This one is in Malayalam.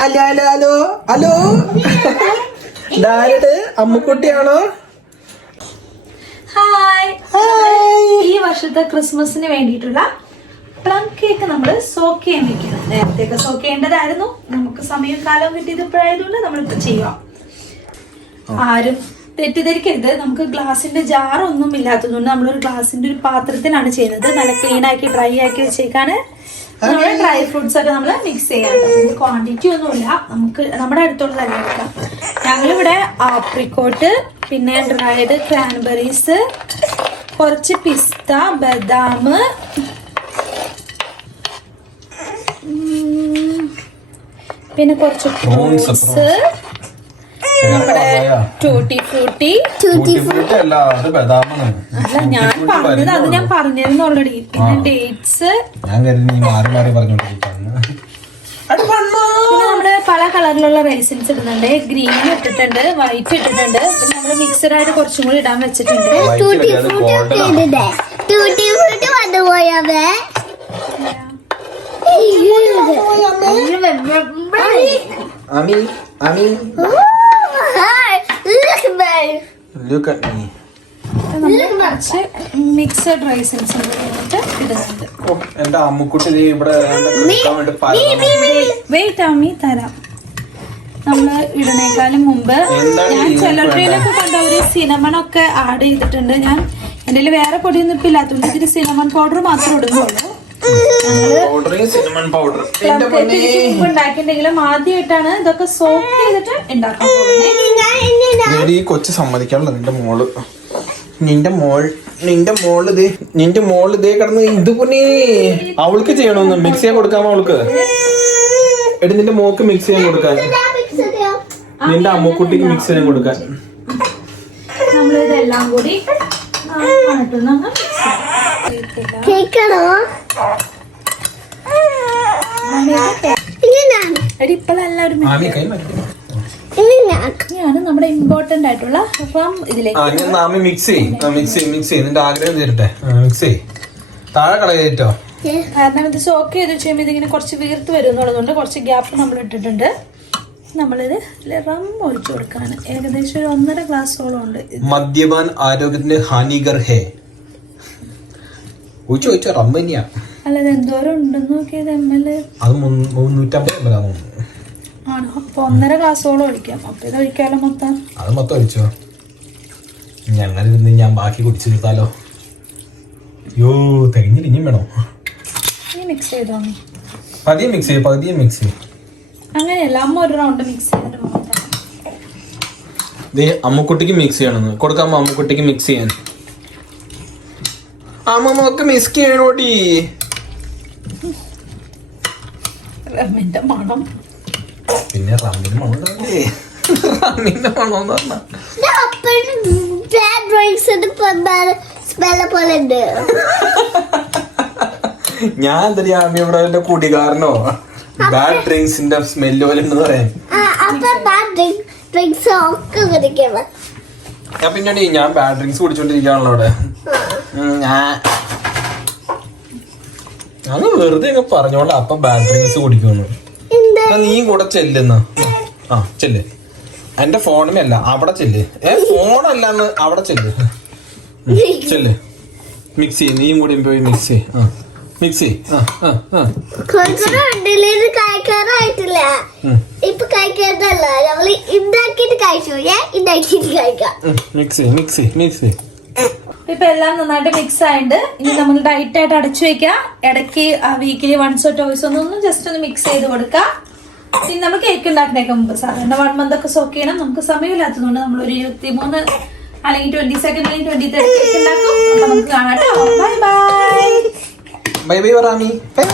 ഹലോ ഹലോ ഹലോ ഹലോ ഇതാരത്? അമ്മുക്കുട്ടിയാണോ? ഹായ്. ഈ വർഷത്തെ ക്രിസ്മസിന് വേണ്ടിയിട്ടുള്ള പ്ലം കേക്ക് നമ്മൾ സോക്ക് ചെയ്യാൻ വെക്കണം. നേരത്തെയൊക്കെ സോക്ക് ചെയ്യേണ്ടതായിരുന്നു. നമുക്ക് സമയവും കാലവും കിട്ടിയത് ഇപ്പോഴായതുകൊണ്ട് നമ്മളിപ്പോ ചെയ്യാം. ആരും തെറ്റിദ്ധരിക്കരുത്. നമുക്ക് ഗ്ലാസിന്റെ ജാറൊന്നും ഇല്ലാത്തതുകൊണ്ട് നമ്മളൊരു ഗ്ലാസിന്റെ ഒരു പാത്രത്തിലാണ് ചെയ്യുന്നത്. നല്ല ക്ലീൻ ആക്കി ഡ്രൈ ആക്കി വെച്ചേക്കാണ്. നമ്മുടെ ഡ്രൈ ഫ്രൂട്ട്സ് ഒക്കെ നമ്മൾ മിക്സ് ചെയ്യാറുണ്ട്. ക്വാണ്ടിറ്റി ഒന്നുമില്ല, നമുക്ക് നമ്മുടെ അടുത്തുള്ളതല്ല എടുക്കാം. ഞങ്ങളിവിടെ ആപ്രിക്കോട്ട്, പിന്നെ ഡ്രൈഡ് ക്രാൻബെറീസ്, കുറച്ച് പിസ്ത, ബദാം, പിന്നെ കുറച്ച് ഫ്രൂട്ട്സ്, നമ്മുടെ ടൂട്ടി ഫ്രൂട്ടി. അല്ല, ഞാൻ പറഞ്ഞത് അത് ഞാൻ പറഞ്ഞിരുന്നു ഓൾറെഡി. പിന്നെ ഡേറ്റ്സ്, പിന്നെ നമ്മള് പല കളറിലുള്ള റൈസിൻസ് ഇടുന്നുണ്ട്. ഗ്രീൻ ഇട്ടിട്ടുണ്ട്, വൈറ്റ് ഇട്ടിട്ടുണ്ട്. പിന്നെ നമ്മള് മിക്സഡ് ആയിട്ട് കുറച്ചും കൂടി ഇടാൻ വെച്ചിട്ടുണ്ട്. മിക്സഡ് റൈസിൻസ് ഇടുന്നുണ്ട്. എന്റെ അമ്മുക്കുട്ടി ഇവിടെ വെയിറ്റ് ആമി തരാം. നമ്മള് ഇടണേക്കാളും മുമ്പ് ഞാൻ ചിലരുടെയിലൊക്കെ കണ്ട ഒരു സിനമൺ ഒക്കെ ആഡ് ചെയ്തിട്ടുണ്ട്. ഞാൻ എന്റെ വേറെ പൊടിയൊന്നും ഇപ്പൊ ഇല്ലാത്തതുകൊണ്ട് ഇതിന് സിനമൺ പൗഡർ മാത്രം ഇടുന്നുള്ളൂ. ഉണ്ടാക്കിണ്ടെങ്കിലും ആദ്യമായിട്ടാണ് ഇതൊക്കെ സോക്ക് ചെയ്തിട്ട് ഉണ്ടാക്കാൻ പോകുന്നത്. കൊച്ചു സമ്മതിക്കാനുള്ള നിന്റെ മോള് ഇതേ കിടന്ന് ഇത് പൊന്നേ അവൾക്ക് ചെയ്യണമെന്ന് മിക്സ് ചെയ്യാൻ കൊടുക്കാമോ? അവൾക്ക് എടി നിന്റെ മോക്ക് മിക്സ് ചെയ്യാൻ കൊടുക്കാൻ, നിന്റെ അമ്മക്കുട്ടിക്ക് മിക്സ് ചെയ്യാൻ കൊടുക്കാൻ. നമ്മളിതെല്ലാം കൂടി നമ്മുടെ ഇമ്പോർട്ടന്റ് ആയിട്ടുള്ള ഇതിലേക്ക് മിക്സ് നിന്റെ ആഗ്രഹം തരട്ടെ. മിക്സ് ചെയ്യ്, താഴെ കളയേറ്റോ. കാരണം ഇത് സോക്ക് ചെയ്ത് ചെയ്യുമ്പോൾ ഇതിങ്ങനെ കുറച്ച് വീർത്ത് വരും എന്നുള്ളതുകൊണ്ട് കുറച്ച് ഗ്യാപ്പ് നമ്മൾ ഇട്ടിട്ടുണ്ട്. നമ്മളിത് റം ഒഴിച്ചു കൊടുക്കാണ്. ഏകദേശം ഒരു 1.5 ഗ്ലാസോളം ഉണ്ട്. മദ്യപാൻ ആരോഗ്യത്തിന് ഹാനികർ ഹേ. റം തന്നെയാ. അല്ല, ഇത് എന്തോരം ഉണ്ടെന്ന് നോക്കിയത് ml. അത് 350 ml ആണോ? അപ്പൊ 1.5 ഗ്ലാസോളം ഒഴിക്കാം. അപ്പൊ ഇത് ഒഴിക്കാലോ മൊത്തം. അത് മൊത്തം ഒഴിച്ചോ. ഞങ്ങളിരുന്ന് ഞാൻ ബാക്കി കുടിച്ചു തീർത്താലോ. യോ തികഞ്ഞില്ല, ഇനിയും വേണോ? മിക്സ് ചെയ്തോ. പതിയെ മിക്സ് ചെയ്യും. അങ്ങനെയല്ല, അമ്മ ഒരു റൗണ്ട് മിക്സ് ചെയ്തിട്ട് അമ്മുക്കുട്ടിക്ക് മിക്സ് ചെയ്യണമെന്ന് കൊടുക്കാമോ? അമ്മുക്കുട്ടിക്ക് മിക്സ് ചെയ്യാൻ. അമ്മമ്മക്ക് മിക്സ് ചെയ്യണോടി. റമ്മിന്റെ മണം. പിന്നെ റമ്മിന്റെ മണം ഉണ്ടാവില്ലേ? റമ്മിന്റെ മണം എന്ന് പറഞ്ഞാൽ ഞാൻ എന്തിനാ അമ്മ ഇവിടെ കുടികാരനോ ബാഡ് ഡ്രിങ്ക്സിന്റെ സ്മെല്ല് പോലെ ഉണ്ടെന്ന് പറയാൻ. പിന്നീട് ഞാൻ ബാഡ് ഡ്രിങ്ക്സ് കുടിച്ചോണ്ടിരിക്കുകയാണല്ലോ അവിടെ. ഞാൻ വെറുതെ ഒക്കെ പറഞ്ഞോളാം അപ്പൊ ബാഡ് ഡ്രിങ്ക്സ് കുടിക്കുന്നു. നീ കൂടെ ചെല്ലുന്ന ചെല്ല്. എന്റെ ഫോണിനല്ല അവിടെ ചെല്ല്. ഫോണല്ലാന്ന് അവിടെ ചെല്ല്. മിക്സ് ചെയ്യ്. നീയും കൂടി പോയി മിക്സ് ചെയ്യ്. മിക്സ് ചെയ്യ്. ഇപ്പൊ എല്ലാം നന്നായിട്ട് മിക്സ് ആയിട്ട് ഇനി നമ്മൾ ഡയറ്റ് ആയിട്ട് അടച്ചു വെക്കാം. ഇടയ്ക്ക് വീക്കിലി വൺസോ ടോയ്സ് ഒന്നും ജസ്റ്റ് ഒന്ന് മിക്സ് ചെയ്ത് കൊടുക്കാം. പിന്നെ നമ്മൾ കേക്ക് ഉണ്ടാക്കുന്നതിനൊക്കെ മുമ്പ് സാധാരണ 1 month ഒക്കെ സോക്ക് ചെയ്യണം. നമുക്ക് സമയമില്ലാത്തതുകൊണ്ട് നമ്മൾ ഒരു 23 അല്ലെങ്കിൽ 20 സെക്കൻഡ് അല്ലെങ്കിൽ 20 കേക്ക് ഉണ്ടാക്കും. അപ്പൊ നമുക്ക് കാണാട്ടോ. Bye bye. Bye Rami. By.